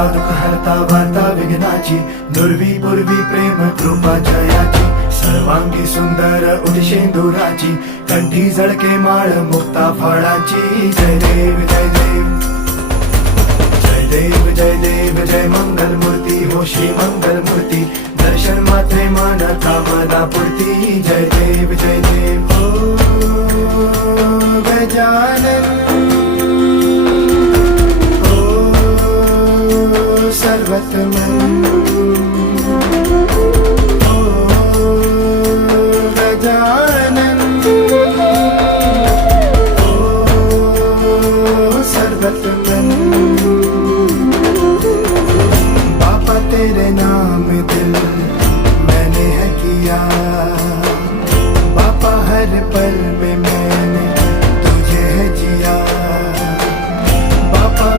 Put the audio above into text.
हरता दुःख हरता वार्ता विघ्नाची, दुर्वी पूर्वी प्रेम कृपा जयाची, सर्वांगी सुंदर उदिशेंदुराची, कंठी झळके माळ मुक्ता फळाची. जय देव जय देव जय देव जय देव जय मंगल मूर्ती हो श्री मंगल मूर्ती, दर्शन मात्रे मन कामना पूर्ती. जय देव जय देव हो गजानन हो सर्वतमन हो गजानन हो सर्वतमन. बाबा तेरे नाम दिल मैंने है किया, बाबा हर पल में